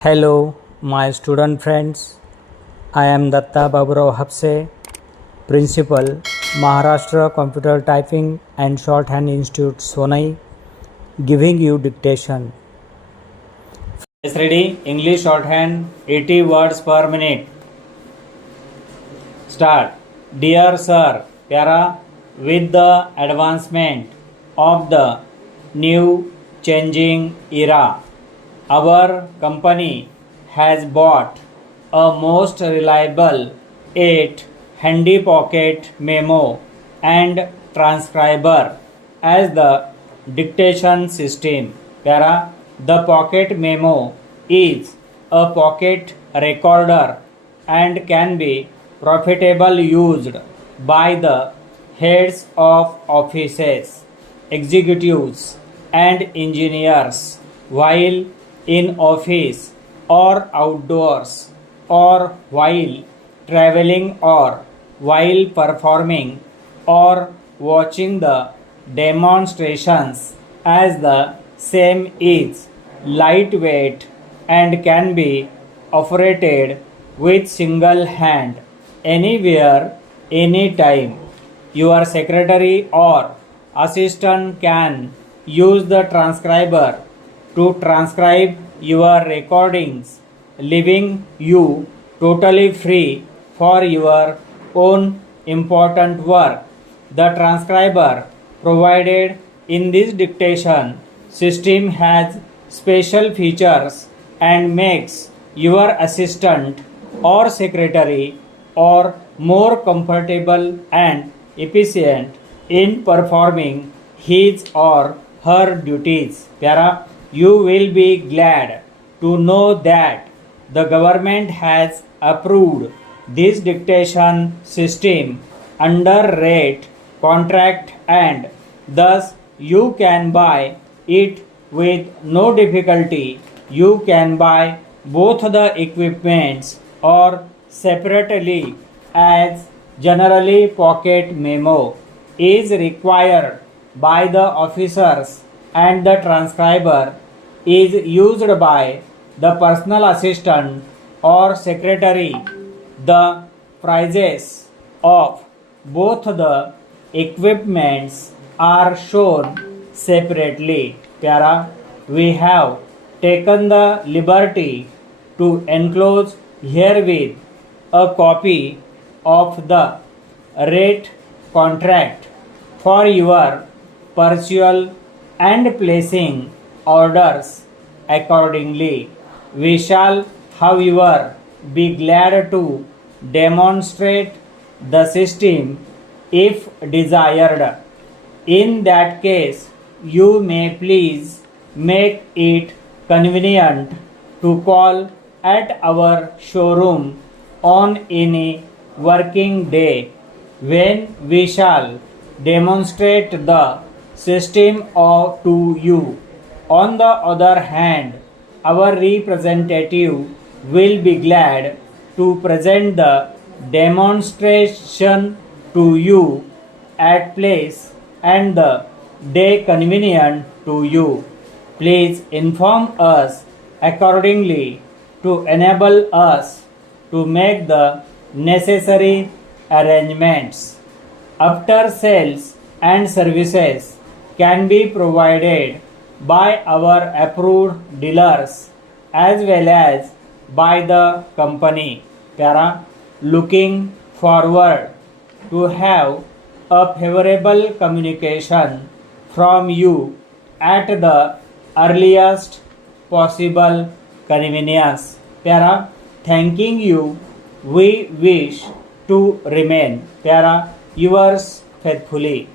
Hello, my student friends. I am Datta Baburao Hapse, Principal, Maharashtra Computer Typing and Shorthand Institute, Sonai, giving you dictation. Let's ready English shorthand 80 words per minute. Start. Dear Sir, Pyara, with the advancement of the new changing era, our company has bought a most reliable 8 handy pocket memo and transcriber as the dictation system. Para, the pocket memo is a pocket recorder and can be profitable used by the heads of offices, executives and engineers while in office or outdoors or while traveling or while performing or watching the demonstrations, as the same is lightweight and can be operated with single hand anywhere anytime. Your secretary or assistant can use the transcriber to transcribe your recordings, leaving you totally free for your own important work. The transcriber provided in this dictation system has special features and makes your assistant or secretary or more comfortable and efficient in performing his or her duties. Pyara, you will be glad to know that the government has approved this dictation system under rate contract and thus you can buy it with no difficulty. You can buy both the equipments or separately, as generally pocket memo is required by the officers and the transcriber is used by the personal assistant or secretary. The prices of both the equipments are shown separately. Pyara, we have taken the liberty to enclose herewith a copy of the rate contract for your perusal and placing orders accordingly. We shall, however, be glad to demonstrate the system if desired. In that case, you may please make it convenient to call at our showroom on any working day when we shall demonstrate the system to you. On the other hand, our representative will be glad to present the demonstration to you at place and the day convenient to you. Please inform us accordingly to enable us to make the necessary arrangements. After sales and services can be provided by our approved dealers as well as by the company. Pyara, looking forward to have a favorable communication from you at the earliest possible convenience. Pyara, thanking you, we wish to remain. Pyara, yours faithfully.